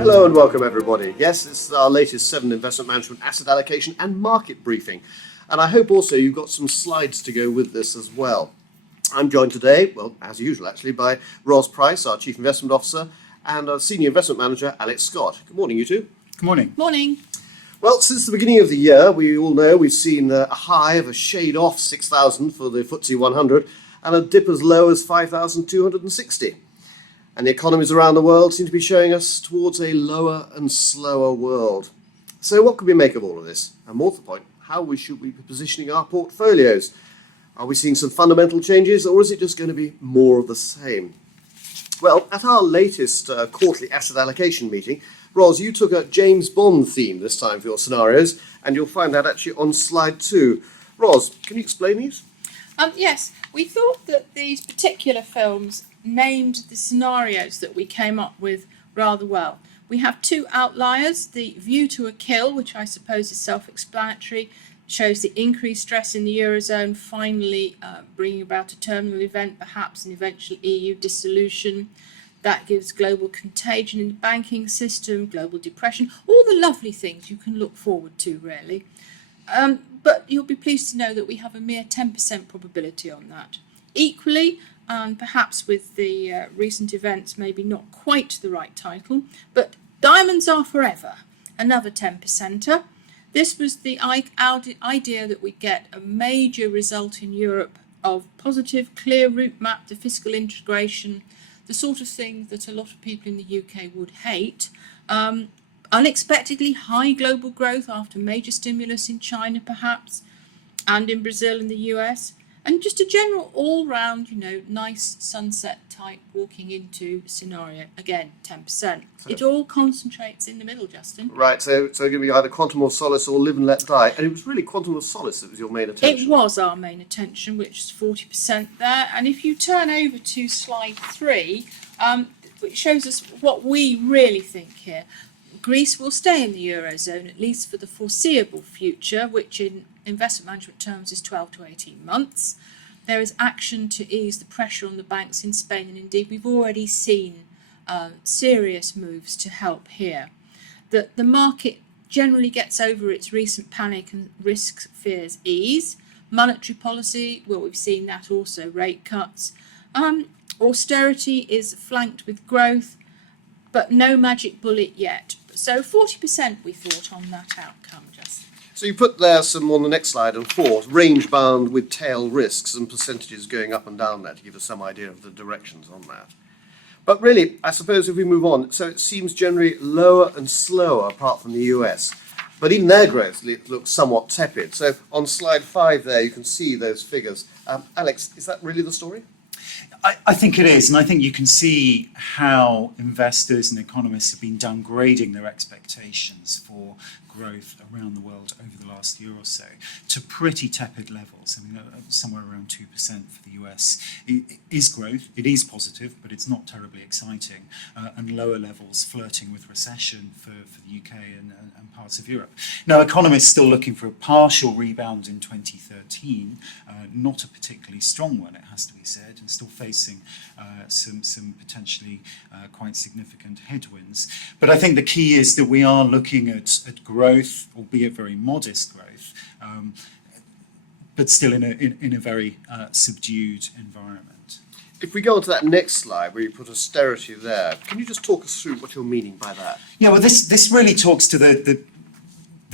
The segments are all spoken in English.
Hello and welcome everybody. Yes, this is our latest 7 investment management, asset allocation and market briefing. And I hope also you've got some slides to go with this as well. I'm joined today, well, as usual actually, by Ros Price, our Chief Investment Officer, and our Senior Investment Manager, Alex Scott. Good morning, you two. Good morning. Morning. Well, since the beginning of the year, we all know we've seen a high of a shade off 6,000 for the FTSE 100 and a dip as low as 5,260. And the economies around the world seem to be showing us towards a lower and slower world. So what can we make of all of this? And more to the point, how should we be positioning our portfolios? Are we seeing some fundamental changes, or is it just going to be more of the same? Well, at our latest quarterly asset allocation meeting, Ros, you took a James Bond theme this time for your scenarios, and you'll find that actually on slide 2. Ros, can you explain these? Yes, we thought that these particular films named the scenarios that we came up with rather well. We have 2 outliers, the view to a kill, which I suppose is self-explanatory, shows the increased stress in the Eurozone, finally bringing about a terminal event, perhaps an eventual EU dissolution. That gives global contagion in the banking system, global depression, all the lovely things you can look forward to, really. But you'll be pleased to know that we have a mere 10% probability on that. Equally, perhaps with the recent events, maybe not quite the right title, but Diamonds Are Forever, another 10%er. This was the idea that we'd get a major result in Europe of positive, clear route map to fiscal integration, the sort of thing that a lot of people in the UK would hate. Unexpectedly high global growth after major stimulus in China, perhaps, and in Brazil and the US. And just a general all-round, nice sunset type walking into scenario. Again, 10%. It all concentrates in the middle, Justin. Right, so it's going to be either Quantum of Solace or Live and Let Die. And it was really Quantum of Solace that was your main attention. It was our main attention, which is 40% there. And if you turn over to slide 3, it shows us what we really think here. Greece will stay in the Eurozone, at least for the foreseeable future, which in investment management terms is 12 to 18 months. There is action to ease the pressure on the banks in Spain, and indeed we've already seen serious moves to help here. The market generally gets over its recent panic and risk fears ease. Monetary policy, well, we've seen that also, rate cuts. Austerity is flanked with growth, but no magic bullet yet. So 40% we thought on that outcome, Justin. So you put there some on the next slide on 4, range bound with tail risks and percentages going up and down there to give us some idea of the directions on that. But really, I suppose if we move on, so it seems generally lower and slower apart from the US. But even their growth looks somewhat tepid. So on slide 5 there, you can see those figures. Alex, is that really the story? I think it is, and I think you can see how investors and economists have been downgrading their expectations for growth around the world over the last year or so to pretty tepid levels. I mean, somewhere around 2% for the US. It is growth, it is positive, but it's not terribly exciting, and lower levels flirting with recession for the UK and parts of Europe. Now, economists still looking for a partial rebound in 2013, not a particularly strong one, it has to be said, and still facing some potentially quite significant headwinds. But I think the key is that we are looking at growth, albeit very modest growth, but still in a very subdued environment. If we go on to that next slide where you put austerity there, can you just talk us through what you're meaning by that? Yeah, well, this really talks to the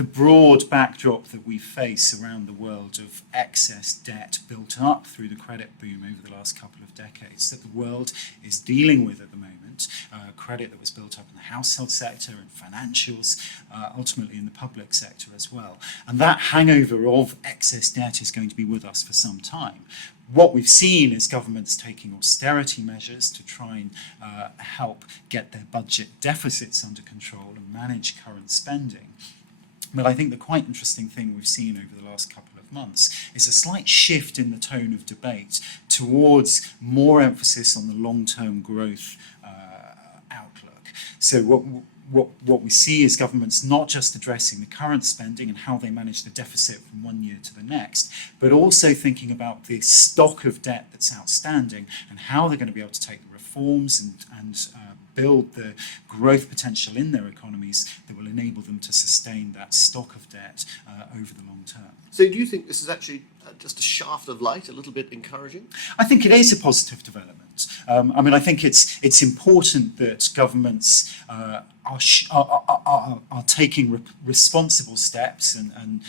broad backdrop that we face around the world of excess debt built up through the credit boom over the last couple of decades that the world is dealing with at the moment. Credit that was built up in the household sector and financials, ultimately in the public sector as well. And that hangover of excess debt is going to be with us for some time. What we've seen is governments taking austerity measures to try and help get their budget deficits under control and manage current spending. But I think the quite interesting thing we've seen over the last couple of months is a slight shift in the tone of debate towards more emphasis on the long-term growth outlook. So what we see is governments not just addressing the current spending and how they manage the deficit from one year to the next, but also thinking about the stock of debt that's outstanding and how they're going to be able to take the reforms and build the growth potential in their economies that will enable them to sustain that stock of debt over the long term. So do you think this is actually just a shaft of light, a little bit encouraging? I think it is a positive development. I think it's important that governments are taking responsible steps and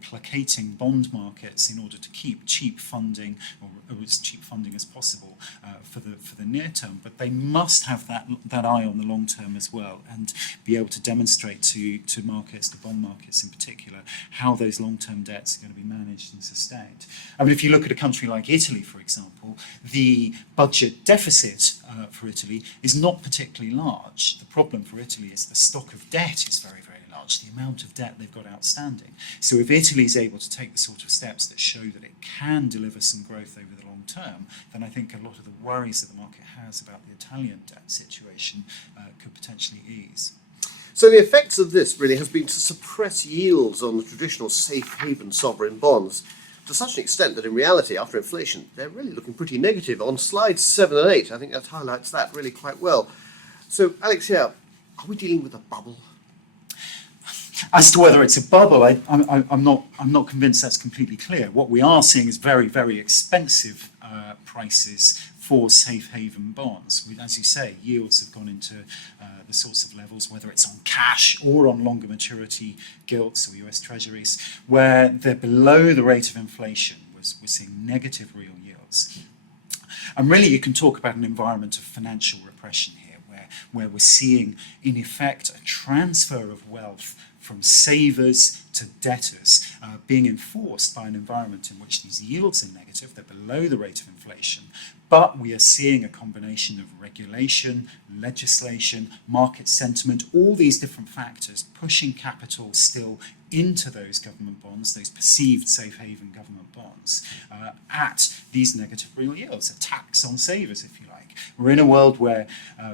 placating bond markets in order to keep cheap funding, or as cheap funding as possible for the near term. But they must have that eye on the long term as well, and be able to demonstrate to markets, the bond markets in particular, how those long-term debts are going to be managed and sustained. If you look at a country like Italy, for example, the budget deficit for Italy is not particularly large. The problem for Italy is the stock of debt is very, very large, the amount of debt they've got outstanding. So if Italy is able to take the sort of steps that show that it can deliver some growth over the long term, then I think a lot of the worries that the market has about the Italian debt situation could potentially ease. So the effects of this really has been to suppress yields on the traditional safe haven sovereign bonds, to such an extent that in reality, after inflation, they're really looking pretty negative. On slides 7 and 8, I think that highlights that really quite well. So, Alex, here, are we dealing with a bubble? As to whether it's a bubble, I'm not convinced that's completely clear. What we are seeing is very, very expensive prices for safe haven bonds. As you say, yields have gone into the sorts of levels, whether it's on cash or on longer maturity gilts or US Treasuries, where they're below the rate of inflation. We're seeing negative real yields. And really, you can talk about an environment of financial repression here, where we're seeing, in effect, a transfer of wealth from savers to debtors being enforced by an environment in which these yields are negative, they're below the rate of inflation, but we are seeing a combination of regulation, legislation, market sentiment, all these different factors pushing capital still into those government bonds, those perceived safe haven government bonds, at these negative real yields, a tax on savers, if you like. We're in a world where,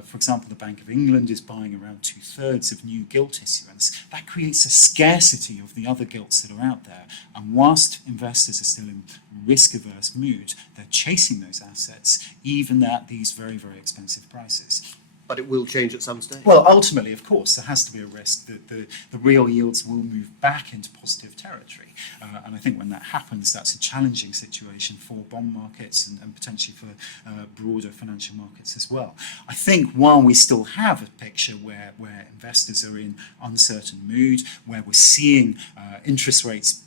for example, the Bank of England is buying around 2/3 of new gilt issuance. That creates a scarcity of the other gilts that are out there. And whilst investors are still in risk-averse mood, they're chasing those assets, even at these very, very expensive prices. But it will change at some stage. Well, ultimately, of course, there has to be a risk that the real yields will move back into positive territory. And I think when that happens, that's a challenging situation for bond markets and potentially for broader financial markets as well. I think while we still have a picture where investors are in uncertain mood, where we're seeing interest rates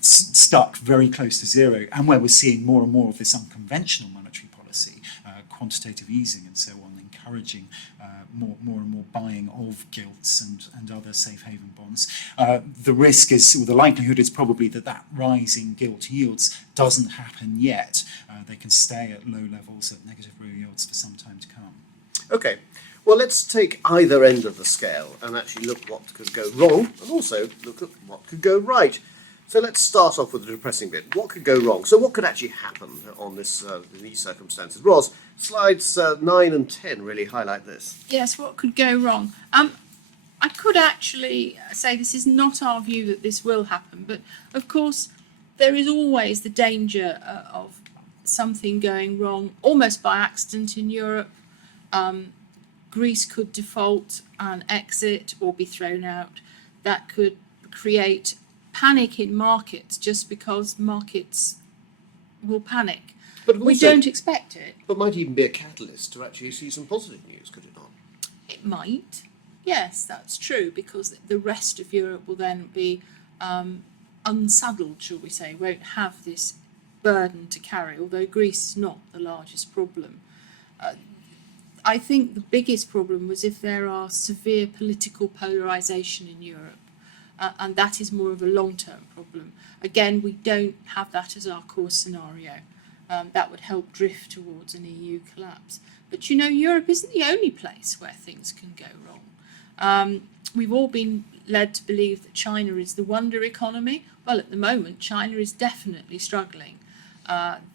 stuck very close to zero, and where we're seeing more and more of this unconventional monetary policy, quantitative easing and so on, encouraging more and more buying of gilts and other safe haven bonds. The risk is, or the likelihood is probably that rise in gilt yields doesn't happen yet. They can stay at low levels at negative real yields for some time to come. Okay, well, let's take either end of the scale and actually look what could go wrong and also look at what could go right. So let's start off with the depressing bit. What could go wrong? So what could actually happen on this in these circumstances? Ros, slides 9 and 10 really highlight this. Yes, what could go wrong? I could actually say this is not our view that this will happen, but of course there is always the danger of something going wrong almost by accident in Europe. Greece could default and exit or be thrown out. That could create panic in markets just because markets will panic. But we also, don't expect it. But might even be a catalyst to actually see some positive news, could it not? It might. Yes, that's true, because the rest of Europe will then be unsaddled, shall we say, won't have this burden to carry, although Greece is not the largest problem. I think the biggest problem was if there are severe political polarisation in Europe. And that is more of a long-term problem. Again, we don't have that as our core scenario. That would help drift towards an EU collapse. But Europe isn't the only place where things can go wrong. We've all been led to believe that China is the wonder economy. Well, at the moment, China is definitely struggling.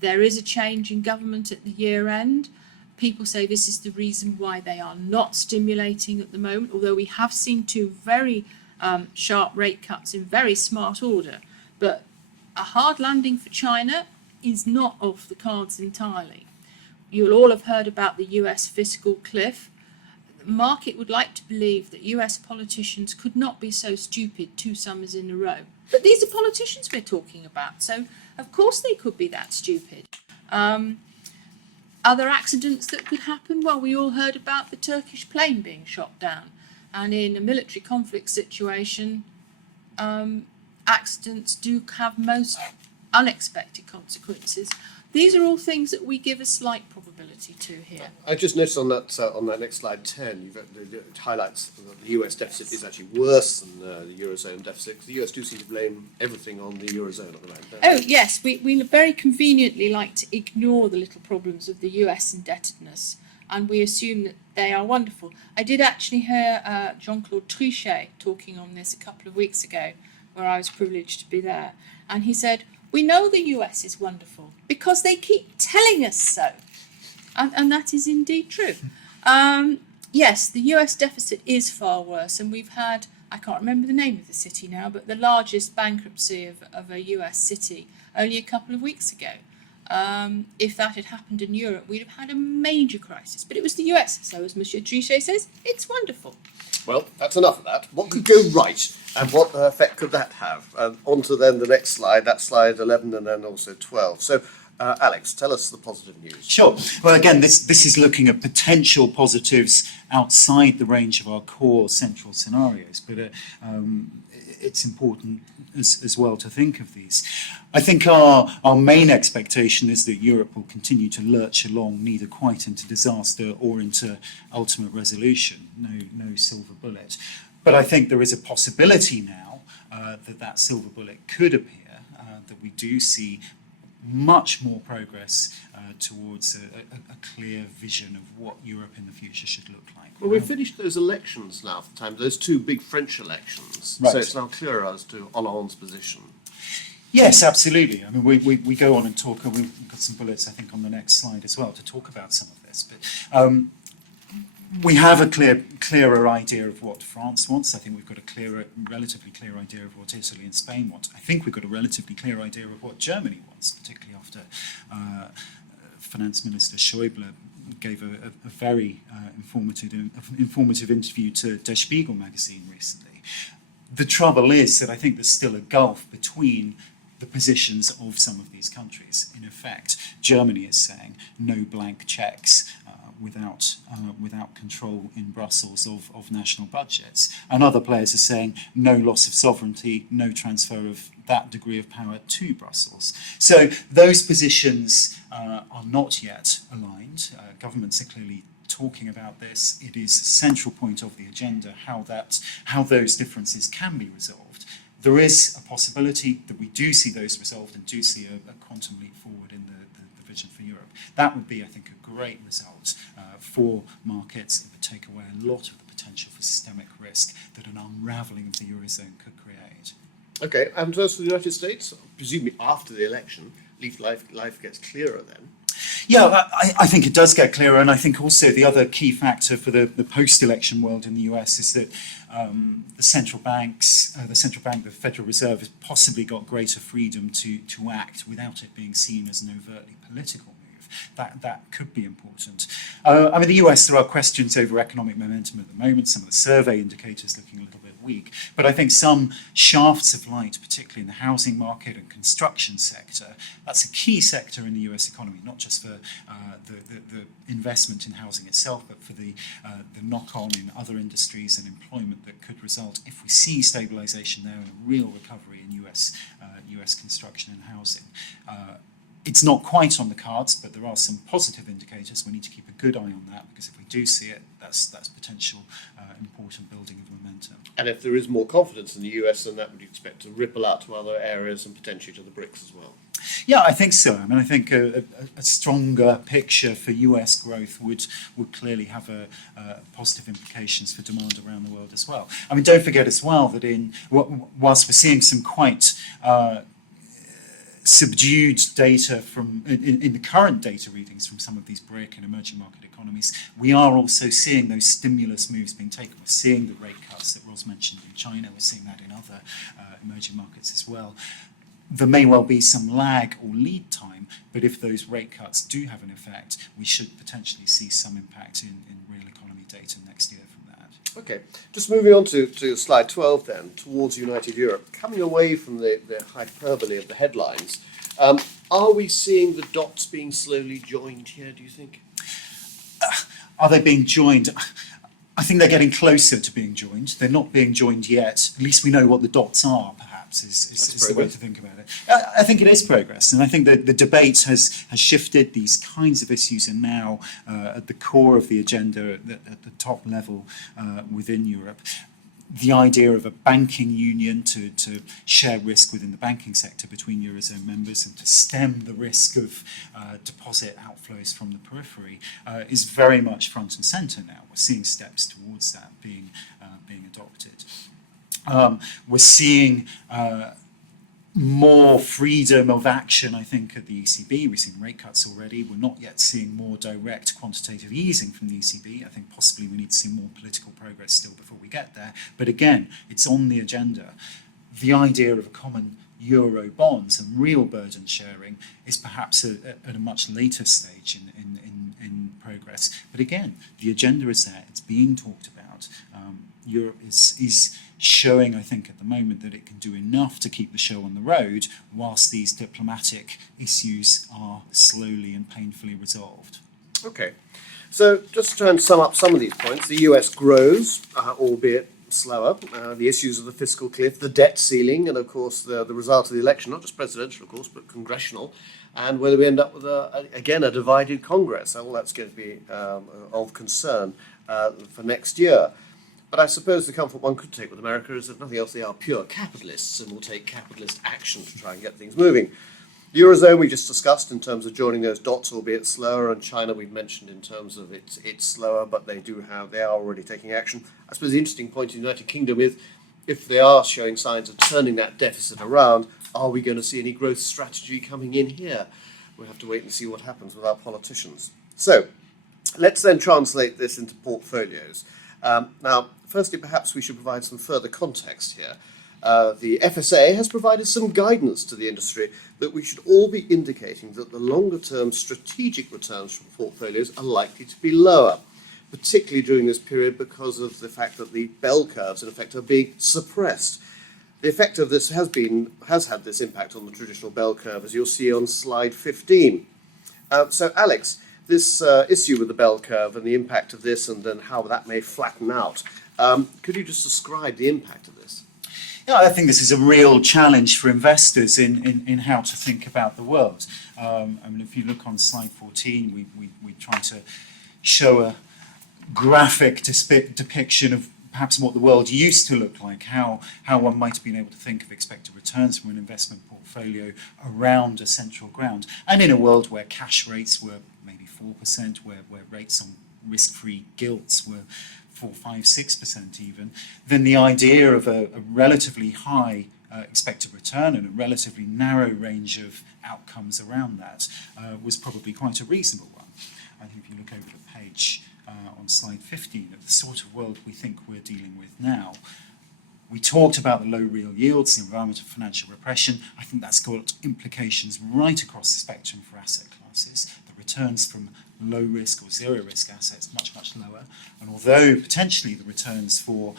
There is a change in government at the year end. People say this is the reason why they are not stimulating at the moment, although we have seen two very sharp rate cuts in very smart order. But a hard landing for China is not off the cards entirely. you'll all have heard about the US fiscal cliff. The market would like to believe that US politicians could not be so stupid 2 summers in a row. But these are politicians we're talking about, so of course they could be that stupid. Other accidents that could happen, well, we all heard about the Turkish plane being shot down. And in a military conflict situation, accidents do have most unexpected consequences. These are all things that we give a slight probability to here. I just noticed on that next slide 10, it highlights that the US deficit is actually worse than the Eurozone deficit, because the US do seem to blame everything on the Eurozone at the moment. Oh, yes, we very conveniently like to ignore the little problems of the US indebtedness, and we assume that they are wonderful. I did actually hear Jean-Claude Trichet talking on this a couple of weeks ago, where I was privileged to be there, and he said, we know the US is wonderful because they keep telling us so. And that is indeed true. Yes, the US deficit is far worse, and we've had, I can't remember the name of the city now, but the largest bankruptcy of a US city only a couple of weeks ago. If that had happened in Europe, we'd have had a major crisis. But it was the US, so as Monsieur Trichet says, it's wonderful. Well, that's enough of that. What could go right, and what effect could that have? And on to then the next slide, that's slide 11 and then also 12. So, Alex, tell us the positive news. Sure. Well, again, this is looking at potential positives outside the range of our core central scenarios, but it's important as well to think of these. I think our main expectation is that Europe will continue to lurch along, neither quite into disaster or into ultimate resolution. No silver bullet. But I think there is a possibility now that silver bullet could appear, that we do see much more progress towards a clear vision of what Europe in the future should look like. Well, we've finished those elections now for the time, those 2 big French elections. Right. So it's now clearer as to Hollande's position. Yes, absolutely. I mean, we go on and talk, and we've got some bullets, I think, on the next slide as well to talk about some of this. But we have a clearer idea of what France wants. I think we've got a relatively clear idea of what Italy and Spain want. I think we've got a relatively clear idea of what Germany wants, particularly after Finance Minister Schäuble gave a very informative interview to Der Spiegel magazine recently. The trouble is that I think there's still a gulf between the positions of some of these countries. In effect, Germany is saying no blank checks without control in Brussels of national budgets. And other players are saying no loss of sovereignty, no transfer of that degree of power to Brussels. So those positions are not yet aligned. Governments are clearly talking about this. It is a central point of the agenda, how those differences can be resolved. There is a possibility that we do see those resolved and do see a quantum leap forward in the vision for Europe. That would be, I think, a great result for markets. It would take away a lot of the potential for systemic risk that an unravelling of the Eurozone could create. Okay, and as for the United States, presumably after the election, life gets clearer then. Yeah, I think it does get clearer, and I think also the other key factor for the post-election world in the US is that the central bank, the Federal Reserve, has possibly got greater freedom to act without it being seen as an overtly political move. That could be important. I mean, the US, there are questions over economic momentum at the moment. Some of the survey indicators looking a little bit weak, but I think some shafts of light, particularly in the housing market and construction sector, that's a key sector in the US economy, not just for the investment in housing itself, but for the knock-on in other industries and employment that could result if we see stabilisation there and a real recovery in US construction and housing. It's not quite on the cards, but there are some positive indicators. We need to keep a good eye on that, because if we do see it, that's potential important building of momentum. And if there is more confidence in the US, then that would expect to ripple out to other areas and potentially to the BRICS as well. Yeah, I think so. I mean, I think a stronger picture for US growth would clearly have positive implications for demand around the world as well. I mean, don't forget as well that whilst we're seeing some quite subdued data in the current data readings from some of these BRIC and emerging market economies, we are also seeing those stimulus moves being taken. We're seeing the rate cuts that Ros mentioned in China. We're seeing that in other emerging markets as well. there may well be some lag or lead time, but if those rate cuts do have an effect, we should potentially see some impact in real economy data next year from that. Okay, just moving on to slide 12 then, towards United Europe. Coming away from the hyperbole of the headlines, are we seeing the dots being slowly joined here, do you think? Are they being joined? I think they're getting closer to being joined. They're not being joined yet. At least we know what the dots are, perhaps, is the way to think about it. I think it is progress, and I think that the debate has shifted. These kinds of issues are now at the core of the agenda at the top level within Europe. The idea of a banking union to share risk within the banking sector between Eurozone members and to stem the risk of deposit outflows from the periphery is very much front and centre now. We're seeing steps towards that being adopted. We're seeing more freedom of action, I think, at the ECB. We've seen rate cuts already. We're not yet seeing more direct quantitative easing from the ECB. I think possibly we need to see more political progress still before we get there. But again, it's on the agenda. The idea of a common euro bonds and real burden sharing is perhaps at a much later stage in progress. But again, the agenda is there. It's being talked about. Europe is showing, I think, at the moment that it can do enough to keep the show on the road whilst these diplomatic issues are slowly and painfully resolved. Okay, so just to try and sum up some of these points, the US grows, albeit slower. The issues of the fiscal cliff, the debt ceiling, and of course the result of the election, not just presidential, of course, but congressional, and whether we end up with, again, a divided Congress. All that's going to be of concern for next year. But I suppose the comfort one could take with America is that nothing else, they are pure capitalists and will take capitalist action to try and get things moving. The Eurozone we just discussed in terms of joining those dots, albeit slower, and China we've mentioned in terms of it's slower, but they are already taking action. I suppose the interesting point in the United Kingdom is if they are showing signs of turning that deficit around, are we going to see any growth strategy coming in here? We'll have to wait and see what happens with our politicians. So let's then translate this into portfolios. Now, firstly, perhaps we should provide some further context here. The FSA has provided some guidance to the industry that we should all be indicating that the longer-term strategic returns from portfolios are likely to be lower, particularly during this period because of the fact that the bell curves, in effect, are being suppressed. The effect of this has had this impact on the traditional bell curve, as you'll see on slide 15. So, Alex, this issue with the bell curve and the impact of this and then how that may flatten out, could you just describe the impact of this? Yeah, I think this is a real challenge for investors in how to think about the world. I mean, if you look on slide 14, we try to show a graphic depiction of perhaps what the world used to look like, how one might have been able to think of expected returns from an investment portfolio around a central ground. And in a world where cash rates were maybe 4%, where rates on risk-free gilts were 4, 5, 6% even, then the idea of a relatively high expected return and a relatively narrow range of outcomes around that was probably quite a reasonable one. I think if you look over the page on slide 15 of the sort of world we think we're dealing with now, we talked about the low real yields, the environment of financial repression. I think that's got implications right across the spectrum for asset classes. The returns from low risk or zero risk assets much lower, and although potentially the returns for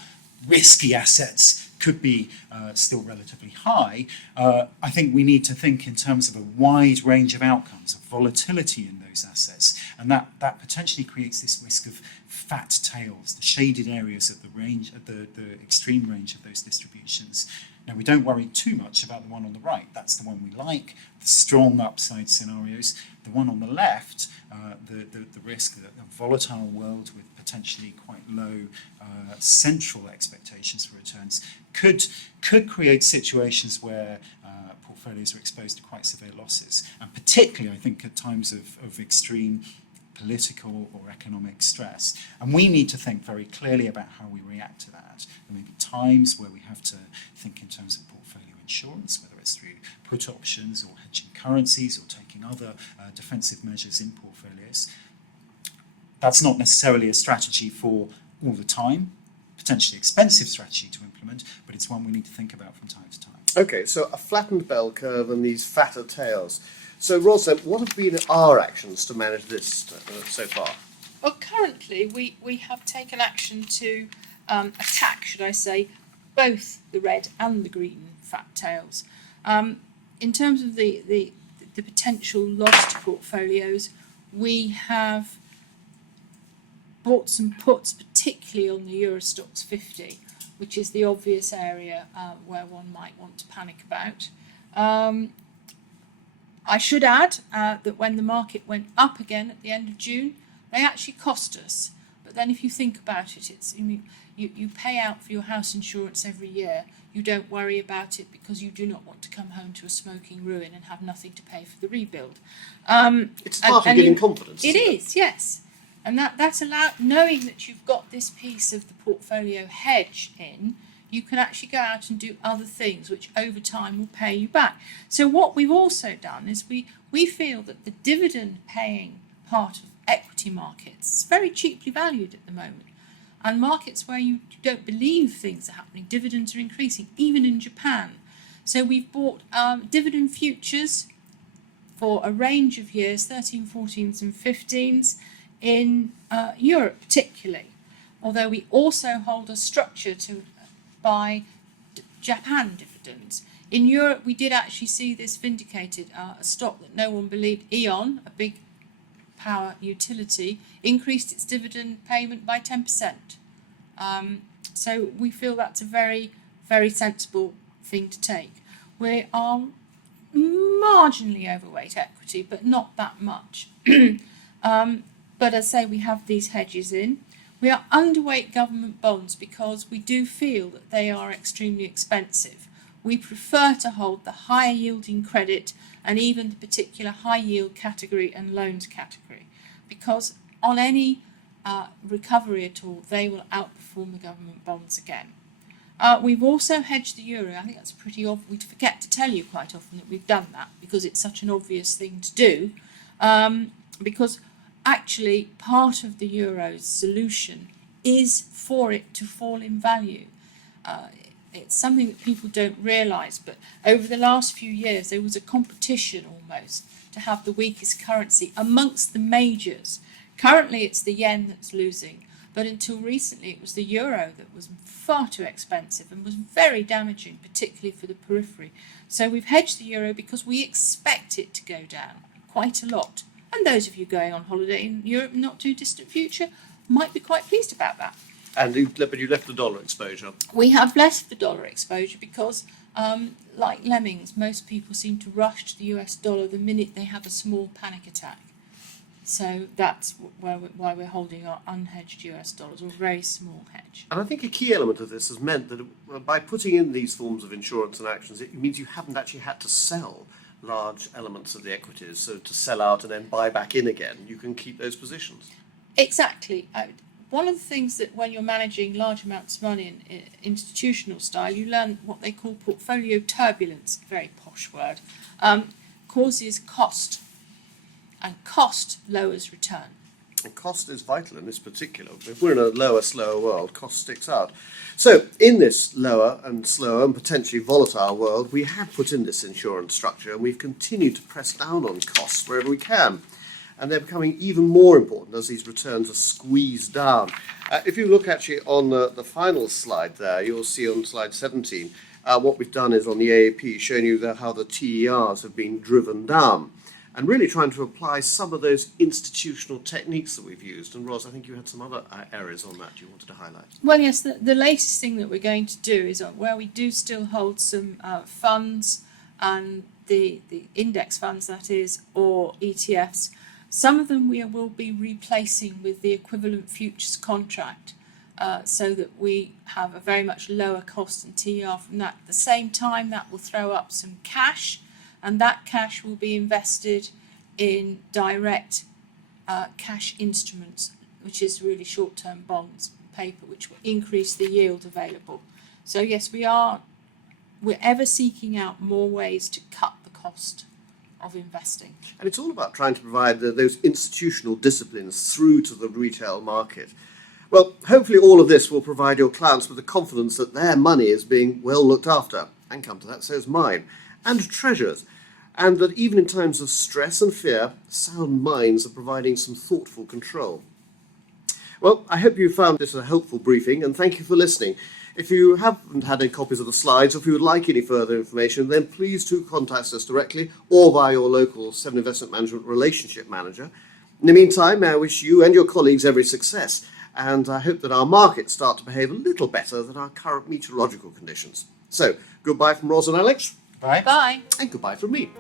risky assets could be still relatively high, I think we need to think in terms of a wide range of outcomes, of volatility in those assets, and that potentially creates this risk of fat tails, the shaded areas at the extreme range of those distributions. Now, we don't worry too much about the one on the right. That's the one we like, the strong upside scenarios. The one on the left, the risk that a volatile world with potentially quite low central expectations for returns could create situations where portfolios are exposed to quite severe losses. And particularly, I think, at times of extreme political or economic stress. And we need to think very clearly about how we react to that. There may be times where we have to think in terms of portfolio insurance, whether it's through put options or hedging currencies or taking other defensive measures in portfolios. That's not necessarily a strategy for all the time, potentially expensive strategy to implement, but it's one we need to think about from time to time. Okay, so a flattened bell curve and these fatter tails. So, Ros, what have been our actions to manage this so far? Well, currently we have taken action to attack, should I say, both the red and the green fat tails. In terms of the potential loss to portfolios, we have bought some puts, particularly on the Eurostoxx 50, which is the obvious area where one might want to panic about. I should add that when the market went up again at the end of June, they actually cost us. But then if you think about it, you pay out for your house insurance every year. You don't worry about it because you do not want to come home to a smoking ruin and have nothing to pay for the rebuild. It's part of giving confidence. It is, yes. And that's allowed, knowing that you've got this piece of the portfolio hedge in, you can actually go out and do other things which over time will pay you back. So what we've also done is we feel that the dividend paying part of equity markets is very cheaply valued at the moment. And markets where you don't believe things are happening, dividends are increasing, even in Japan. So we've bought dividend futures for a range of years, 13, 14s and 15s, in Europe particularly. Although we also hold a structure to buy Japan dividends. In Europe, we did actually see this vindicated. A stock that no one believed, E.ON, a big power utility, increased its dividend payment by 10%. So we feel that's a very, very sensible thing to take. We are marginally overweight equity, but not that much. But as I say, we have these hedges in. We are underweight government bonds because we do feel that they are extremely expensive. We prefer to hold the higher yielding credit and even the particular high yield category and loans category, because on any recovery at all, they will outperform the government bonds again. We've also hedged the euro. I think that's pretty obvious. We forget to tell you quite often that we've done that because it's such an obvious thing to do. Because actually part of the euro's solution is for it to fall in value. It's something that people don't realise, but over the last few years there was a competition almost to have the weakest currency amongst the majors. Currently it's the yen that's losing, but until recently it was the euro that was far too expensive and was very damaging, particularly for the periphery. So we've hedged the euro because we expect it to go down quite a lot. And those of you going on holiday in Europe in not too distant future might be quite pleased about that. But you left the dollar exposure. We have left the dollar exposure because, like lemmings, most people seem to rush to the US dollar the minute they have a small panic attack. So that's why we're holding our unhedged US dollars, or a very small hedge. And I think a key element of this has meant that by putting in these forms of insurance and actions, it means you haven't actually had to sell large elements of the equities, so to sell out and then buy back in again, you can keep those positions. Exactly. One of the things that when you're managing large amounts of money in institutional style, you learn what they call portfolio turbulence, very posh word, causes cost, and cost lowers return. And cost is vital in this particular. If we're in a lower, slower world, cost sticks out. So in this lower and slower and potentially volatile world, we have put in this insurance structure and we've continued to press down on costs wherever we can. And they're becoming even more important as these returns are squeezed down. If you look actually on the final slide there, you'll see on slide 17, what we've done is on the AAP, showing you how the TERs have been driven down. And really trying to apply some of those institutional techniques that we've used. And Ros, I think you had some other areas on that you wanted to highlight. Well, yes, the latest thing that we're going to do is where we do still hold some funds and the index funds, that is, or ETFs. Some of them we will be replacing with the equivalent futures contract so that we have a very much lower cost in TER from that. At the same time, that will throw up some cash, and that cash will be invested in direct cash instruments, which is really short-term bonds and paper, which will increase the yield available. So yes, we're ever seeking out more ways to cut the cost of investing. And it's all about trying to provide those institutional disciplines through to the retail market. Well, hopefully all of this will provide your clients with the confidence that their money is being well looked after, and come to that, so is mine, and treasures, and that even in times of stress and fear, sound minds are providing some thoughtful control. Well, I hope you found this a helpful briefing, and thank you for listening. If you haven't had any copies of the slides, or if you would like any further information, then please do contact us directly or via your local Seven Investment Management Relationship Manager. In the meantime, I wish you and your colleagues every success, and I hope that our markets start to behave a little better than our current meteorological conditions. So, goodbye from Ros and Alex. Right? Bye. And goodbye from me.